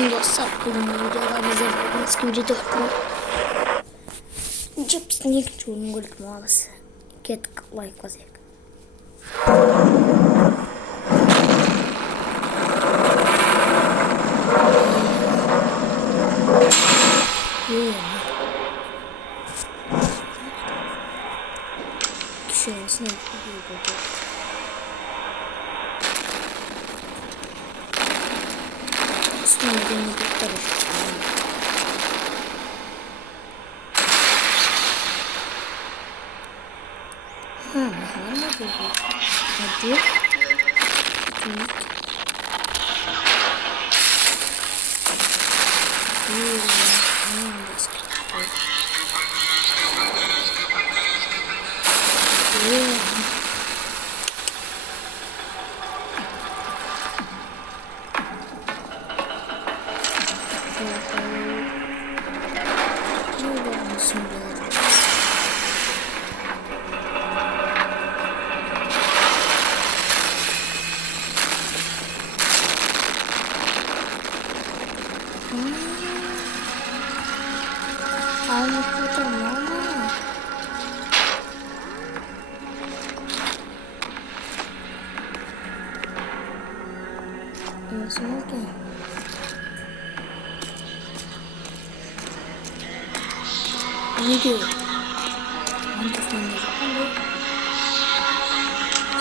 Достар, бүгінгі видеода біздер сквириді құтылып жепсін екінші орын көрдім алысы. Кеттік лайк басайық. Кіші олсын өйтіп болды. Üstüne bir karıştırdım. Var mı böyle? Hadi. Nasıl oldu? Video. Mantap banget.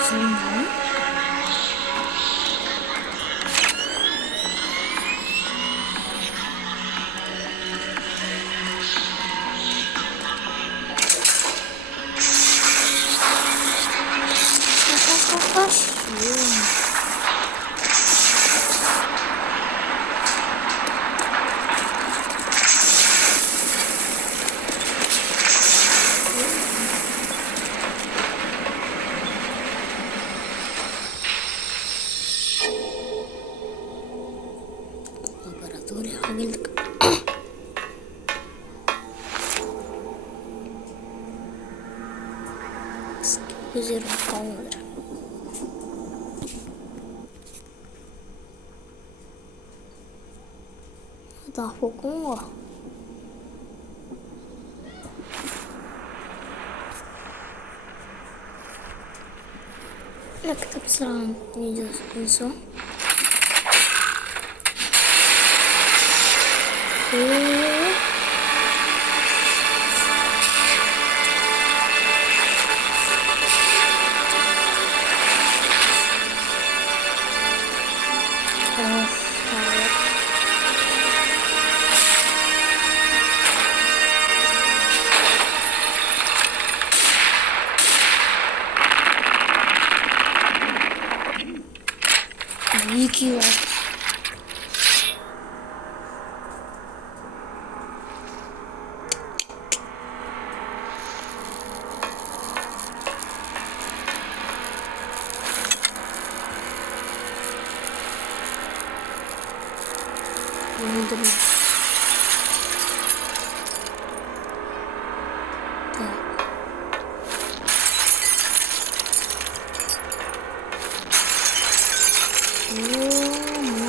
Senang. Laboratorya geldik. Güzel kalmadır. Daha fokum var. Ne kitap sıran videosu. İyi ki var. Öldürme. Так.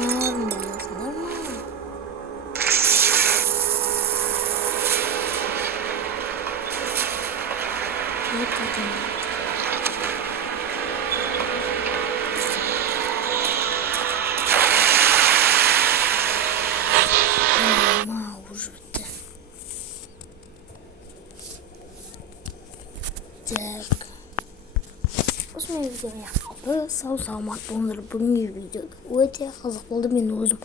Нормально. Вот это. Так. Осымен видео аяқталды. Сау саламат болыңдар. Бүгінгі видеода өте қызық болды. Мен өзім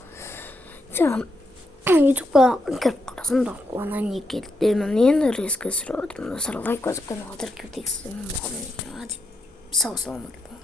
ютубқа кіріп қарасам да қуана не келді. Мен енді резко сұрап отырмын. Достар, лайк басып каналға тіркеліп тексізден болған. Сау саламат болыңдар.